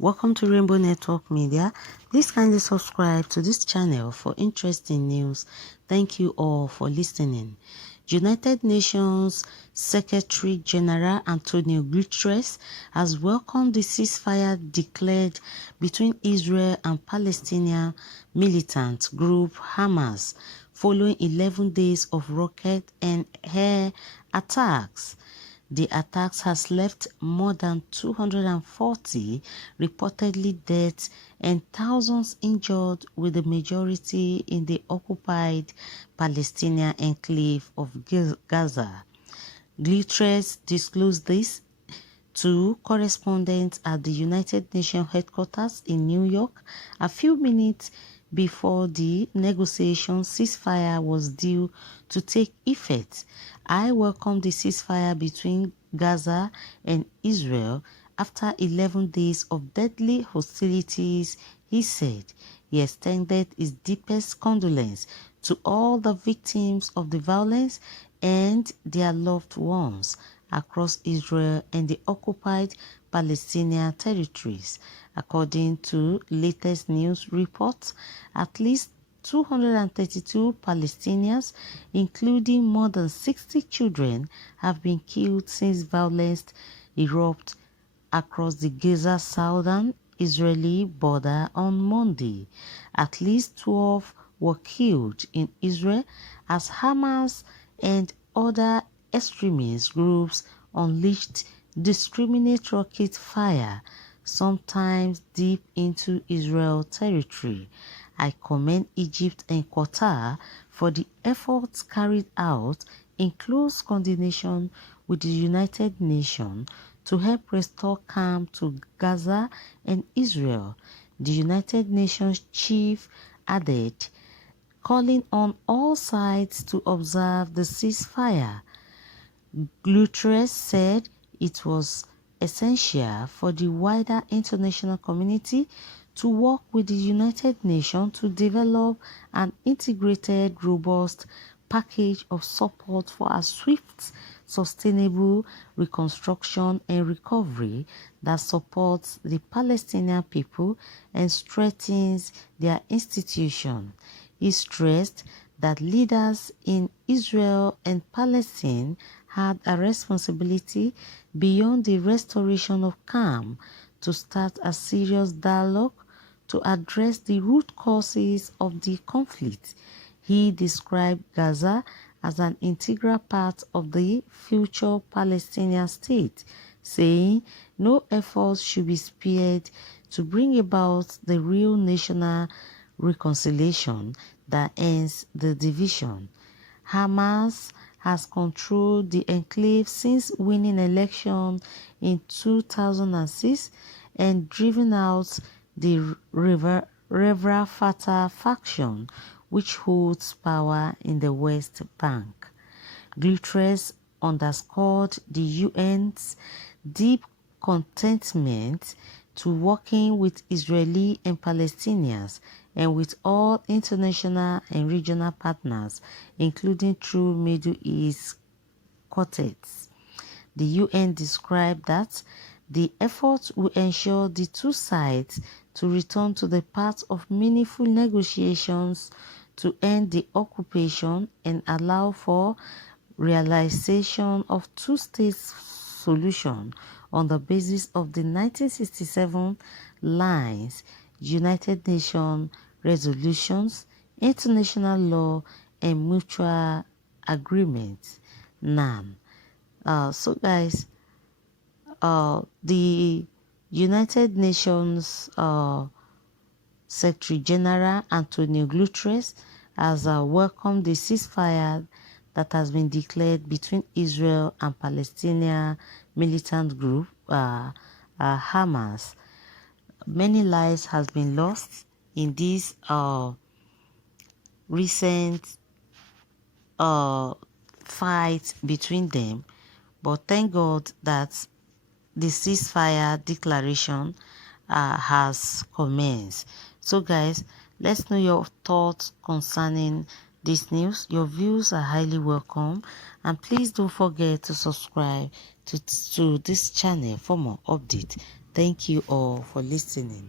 Welcome to Rainbow Network Media. Please kindly subscribe to this channel for interesting news. Thank you all for listening. United Nations Secretary General Antonio Guterres has welcomed the ceasefire declared between Israel and Palestinian militant group Hamas following 11 days of rocket and air attacks. The attacks has left more than 240 reportedly dead and thousands injured, with the majority in the occupied Palestinian enclave of Gaza. Guterres disclosed this to correspondents at the United Nations headquarters in New York a few minutes before the negotiation ceasefire was due to take effect. I welcome the ceasefire between Gaza and Israel after 11 days of deadly hostilities, he said. He extended his deepest condolence to all the victims of the violence and their loved ones across Israel and the occupied Palestinian territories. According to latest news reports, at least 232 Palestinians, including more than 60 children, have been killed since violence erupted across the Gaza southern Israeli border on Monday. At least 12 were killed in Israel as Hamas and other extremist groups unleashed discriminate rocket fire, sometimes deep into Israel territory. I commend Egypt and Qatar for the efforts carried out in close coordination with the United Nations to help restore calm to Gaza and Israel, the United Nations chief added, calling on all sides to observe the ceasefire. Guterres said it was essential for the wider international community to work with the United Nations to develop an integrated, robust package of support for a swift, sustainable reconstruction and recovery that supports the Palestinian people and strengthens their institutions. He stressed that leaders in Israel and Palestine had a responsibility beyond the restoration of calm to start a serious dialogue to address the root causes of the conflict. He described Gaza as an integral part of the future Palestinian state, saying no efforts should be spared to bring about the real national reconciliation that ends the division. Hamas has controlled the enclave since winning election in 2006 and driven out the Revra Fatah faction, which holds power in the West Bank. Guterres underscored the UN's deep contentment to working with Israeli and Palestinians and with all international and regional partners, including through Middle East quartets. The UN described that the effort will ensure the two sides to return to the path of meaningful negotiations to end the occupation and allow for realization of two-state solution on the basis of the 1967 lines, United Nations resolutions, international law, and mutual agreements. NAM. So guys, the United Nations Secretary General Antonio Guterres has welcomed the ceasefire that has been declared between Israel and Palestinian militant group Hamas. Many lives has been lost in this recent fight between them, but thank God that the ceasefire declaration has commenced. So guys, let's know your thoughts concerning this news. Your views are highly welcome, and please don't forget to subscribe to this channel for more updates. Thank you all for listening.